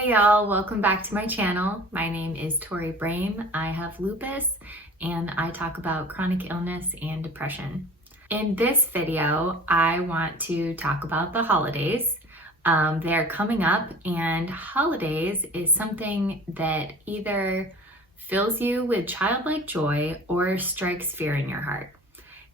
Hey y'all, welcome back to my channel. My name is Tori Brame. I have lupus and I talk about chronic illness and depression. In this video, I want to talk about the holidays. They're coming up, and holidays is something that either fills you with childlike joy or strikes fear in your heart.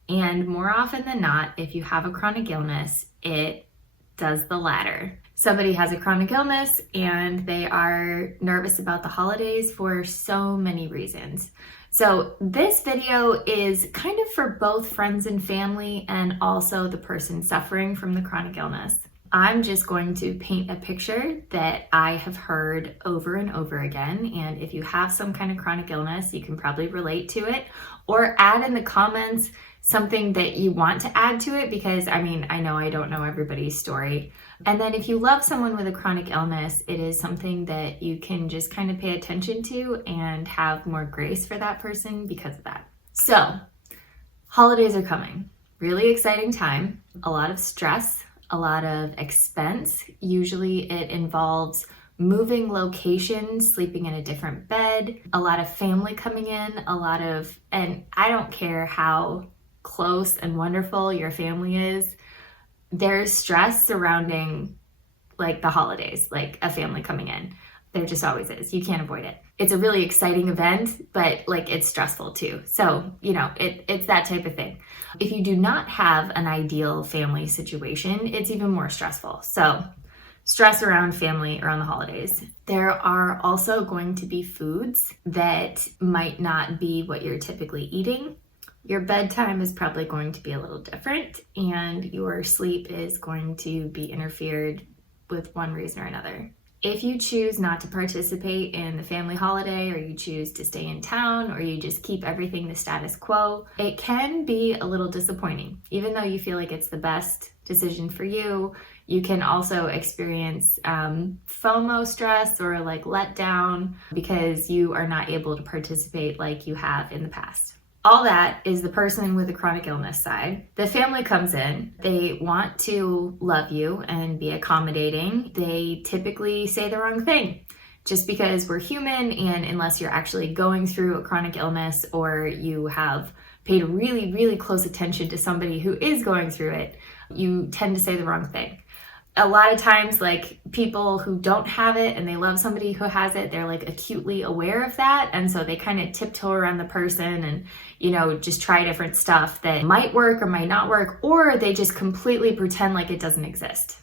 And more often than not, if you have a chronic illness, it does the latter. Somebody has a chronic illness and they are nervous about the holidays for so many reasons. So this video is kind of for both friends and family and also the person suffering from the chronic illness. I'm just going to paint a picture that I have heard over and over again. And if you have some kind of chronic illness, you can probably relate to it, or add in the comments something that you want to add to it, because I know I don't know everybody's story. And then if you love someone with a chronic illness, it is something that you can just kind of pay attention to and have more grace for that person because of that. So, holidays are coming. Really exciting time. A lot of stress, a lot of expense. Usually it involves moving locations, sleeping in a different bed, a lot of family coming in, and I don't care how close and wonderful your family is, there's stress surrounding like the holidays, like a family coming in. There just always is. You can't avoid it. It's a really exciting event, but like it's stressful too. So, it's that type of thing. If you do not have an ideal family situation, it's even more stressful. So, stress around family around the holidays. There are also going to be foods that might not be what you're typically eating. Your bedtime is probably going to be a little different, and your sleep is going to be interfered with one reason or another. If you choose not to participate in the family holiday, or you choose to stay in town, or you just keep everything the status quo, it can be a little disappointing. Even though you feel like it's the best decision for you, you can also experience Fomo stress or like letdown because you are not able to participate like you have in the past. All that is the person with a chronic illness side. The family comes in, they want to love you and be accommodating. They typically say the wrong thing just because we're human, and unless you're actually going through a chronic illness or you have paid really, really close attention to somebody who is going through it, you tend to say the wrong thing. A lot of times, like, people who don't have it and they love somebody who has it, they're like acutely aware of that. And so they kind of tiptoe around the person and, just try different stuff that might work or might not work, or they just completely pretend like it doesn't exist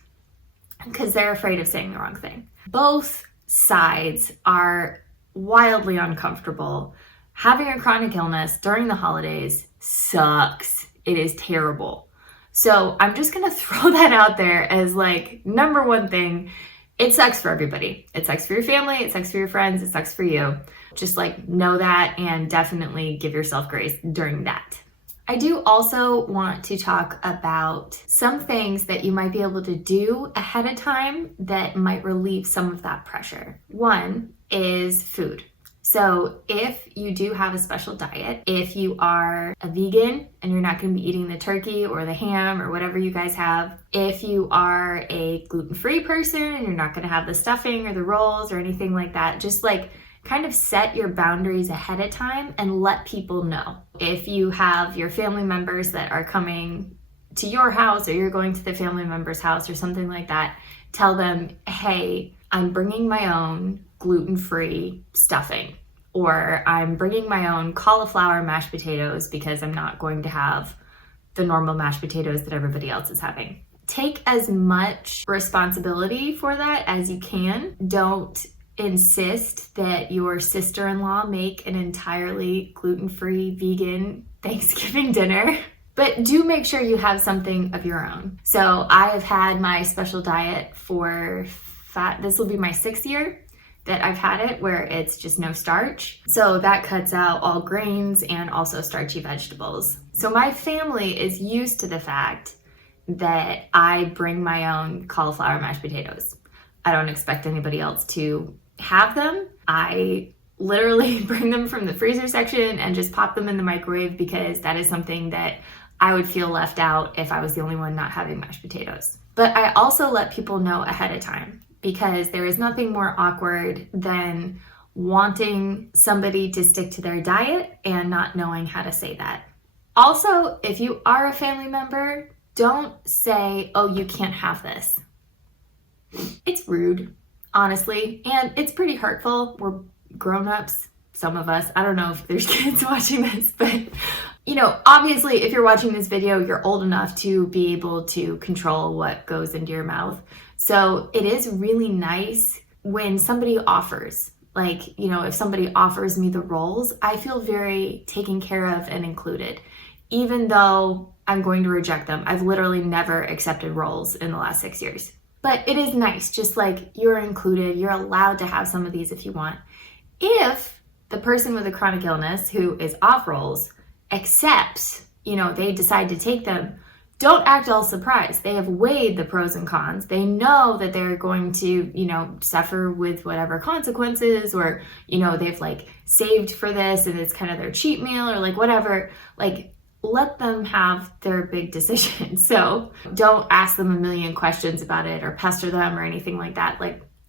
because they're afraid of saying the wrong thing. Both sides are wildly uncomfortable. Having a chronic illness during the holidays sucks. It is terrible. So I'm just gonna throw that out there as like number one thing. It sucks for everybody. It sucks for your family, it sucks for your friends, it sucks for you. Just like know that and definitely give yourself grace during that. I do also want to talk about some things that you might be able to do ahead of time that might relieve some of that pressure. One is food. So if you do have a special diet, if you are a vegan and you're not going to be eating the turkey or the ham or whatever you guys have, if you are a gluten-free person and you're not going to have the stuffing or the rolls or anything like that, just like kind of set your boundaries ahead of time and let people know. If you have your family members that are coming to your house or you're going to the family member's house or something like that, tell them, hey, I'm bringing my own gluten-free stuffing, or I'm bringing my own cauliflower mashed potatoes because I'm not going to have the normal mashed potatoes that everybody else is having. Take as much responsibility for that as you can. Don't insist that your sister-in-law make an entirely gluten-free vegan Thanksgiving dinner, but do make sure you have something of your own. So I have had my special diet for this will be my 6th year that I've had it, where it's just no starch. So that cuts out all grains and also starchy vegetables. So my family is used to the fact that I bring my own cauliflower mashed potatoes. I don't expect anybody else to have them. I literally bring them from the freezer section and just pop them in the microwave because that is something that I would feel left out if I was the only one not having mashed potatoes. But I also let people know ahead of time. because there is nothing more awkward than wanting somebody to stick to their diet and not knowing how to say that. Also, if you are a family member, don't say, oh, you can't have this. It's rude, honestly, and it's pretty hurtful. We're grown-ups, some of us. I don't know if there's kids watching this, but obviously if you're watching this video, you're old enough to be able to control what goes into your mouth. So it is really nice when somebody offers. Like, if somebody offers me the rolls, I feel very taken care of and included, even though I'm going to reject them. I've literally never accepted rolls in the last 6 years. But it is nice, just like you're included, you're allowed to have some of these if you want. If the person with a chronic illness who is off rolls accepts, they decide to take them, don't act all surprised. They have weighed the pros and cons. They know that they're going to, suffer with whatever consequences, or, they've saved for this and it's kind of their cheat meal or whatever. Let them have their big decision. So don't ask them a million questions about it or pester them or anything like that.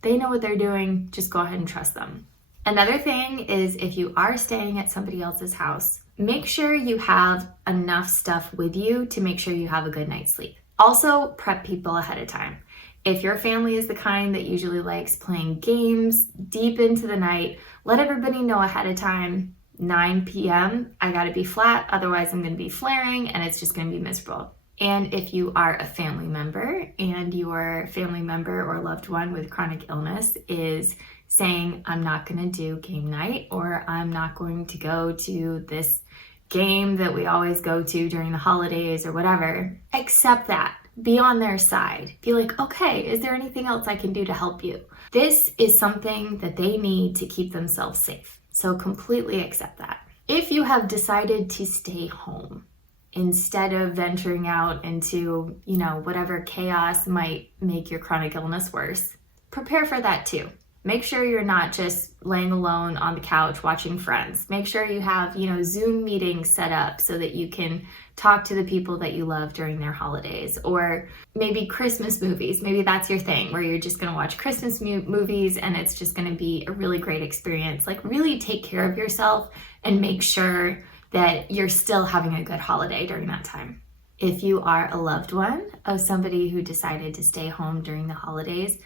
They know what they're doing. Just go ahead and trust them. Another thing is, if you are staying at somebody else's house, make sure you have enough stuff with you to make sure you have a good night's sleep. Also, prep people ahead of time. If your family is the kind that usually likes playing games deep into the night, let everybody know ahead of time, 9 p.m., I gotta be flat, otherwise I'm gonna be flaring and it's just gonna be miserable. And if you are a family member and your family member or loved one with chronic illness is saying, I'm not gonna do game night, or I'm not going to go to this game that we always go to during the holidays or whatever, accept that. Be on their side. Be like, okay, is there anything else I can do to help you? This is something that they need to keep themselves safe. So completely accept that. If you have decided to stay home instead of venturing out into, whatever chaos might make your chronic illness worse, prepare for that too. Make sure you're not just laying alone on the couch watching Friends. Make sure you have, Zoom meetings set up so that you can talk to the people that you love during their holidays. Or maybe Christmas movies. Maybe that's your thing, where you're just gonna watch Christmas movies and it's just gonna be a really great experience. Really take care of yourself and make sure that you're still having a good holiday during that time. If you are a loved one of somebody who decided to stay home during the holidays,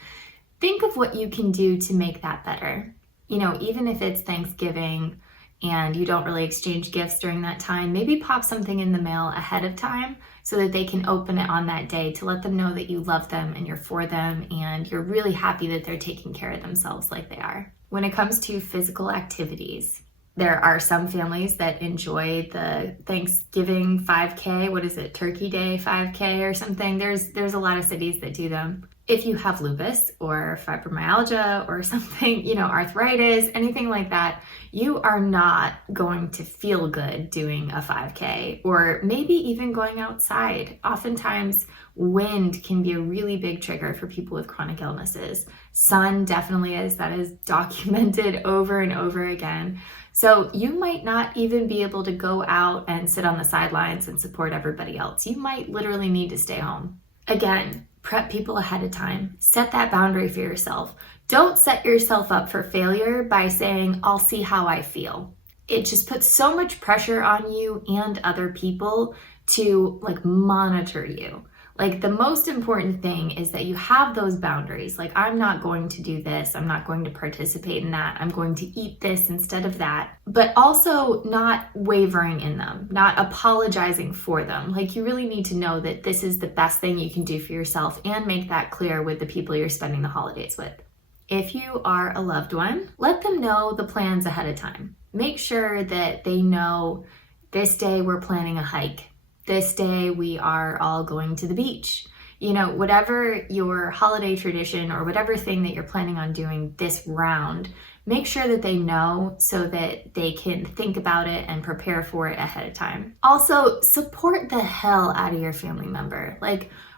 think of what you can do to make that better. Even if it's Thanksgiving and you don't really exchange gifts during that time, maybe pop something in the mail ahead of time so that they can open it on that day to let them know that you love them and you're for them and you're really happy that they're taking care of themselves like they are. When it comes to physical activities, there are some families that enjoy the Thanksgiving 5K, what is it, Turkey Day 5K or something. There's a lot of cities that do them. If you have lupus or fibromyalgia or something, arthritis, anything like that, you are not going to feel good doing a 5K or maybe even going outside. Oftentimes, wind can be a really big trigger for people with chronic illnesses. Sun definitely is. That is documented over and over again. So you might not even be able to go out and sit on the sidelines and support everybody else. You might literally need to stay home. Again, prep people ahead of time. Set that boundary for yourself. Don't set yourself up for failure by saying, I'll see how I feel. It just puts so much pressure on you and other people to monitor you. The most important thing is that you have those boundaries. I'm not going to do this. I'm not going to participate in that. I'm going to eat this instead of that. But also not wavering in them, not apologizing for them. You really need to know that this is the best thing you can do for yourself and make that clear with the people you're spending the holidays with. If you are a loved one, let them know the plans ahead of time. Make sure that they know this day we're planning a hike. This day we are all going to the beach. Whatever your holiday tradition or whatever thing that you're planning on doing this round, make sure that they know so that they can think about it and prepare for it ahead of time. Also, support the hell out of your family member.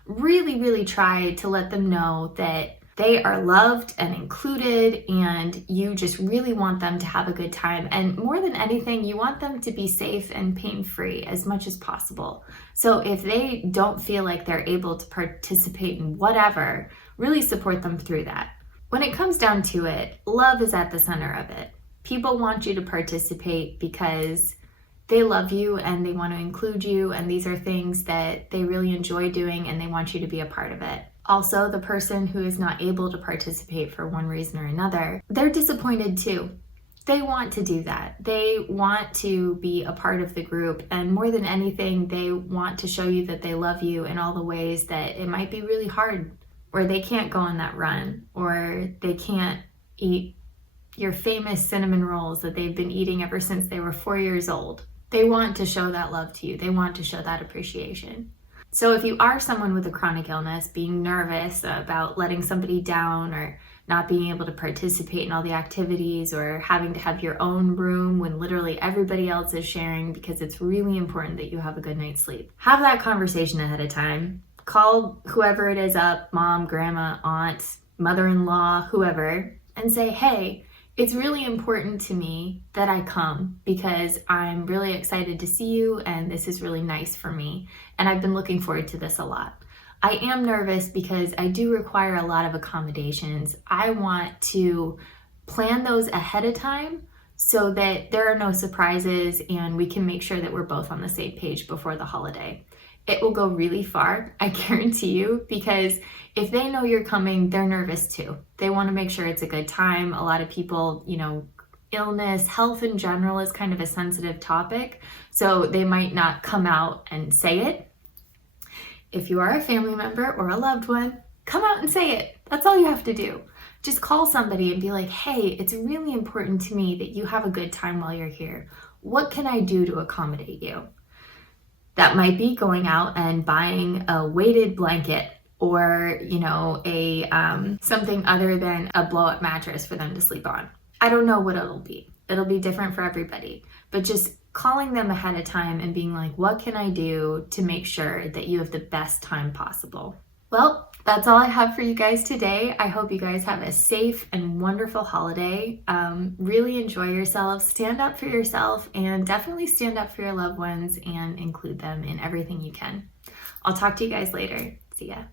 Really, really try to let them know that they are loved and included and you just really want them to have a good time. And more than anything, you want them to be safe and pain-free as much as possible. So if they don't feel like they're able to participate in whatever, really support them through that. When it comes down to it, love is at the center of it. People want you to participate because they love you and they want to include you, and these are things that they really enjoy doing and they want you to be a part of it. Also, the person who is not able to participate for one reason or another, they're disappointed too. They want to do that. They want to be a part of the group, and more than anything, they want to show you that they love you in all the ways that it might be really hard, or they can't go on that run, or they can't eat your famous cinnamon rolls that they've been eating ever since they were 4 years old. They want to show that love to you. They want to show that appreciation. So if you are someone with a chronic illness, being nervous about letting somebody down or not being able to participate in all the activities, or having to have your own room when literally everybody else is sharing because it's really important that you have a good night's sleep, have that conversation ahead of time. Call whoever it is up, mom, grandma, aunt, mother-in-law, whoever, and say, hey, it's really important to me that I come because I'm really excited to see you and this is really nice for me and I've been looking forward to this a lot. I am nervous because I do require a lot of accommodations. I want to plan those ahead of time so that there are no surprises and we can make sure that we're both on the same page before the holiday. It will go really far, I guarantee you, because if they know you're coming, they're nervous too. They want to make sure it's a good time. A lot of people, illness, health in general is kind of a sensitive topic, so they might not come out and say it. If you are a family member or a loved one, come out and say it. That's all you have to do. Just call somebody and be like, hey, it's really important to me that you have a good time while you're here. What can I do to accommodate you? That might be going out and buying a weighted blanket or, something other than a blow-up mattress for them to sleep on. I don't know what it'll be. It'll be different for everybody, but just calling them ahead of time and being like, what can I do to make sure that you have the best time possible? Well, that's all I have for you guys today. I hope you guys have a safe and wonderful holiday. Really enjoy yourselves, stand up for yourself, and definitely stand up for your loved ones and include them in everything you can. I'll talk to you guys later. See ya.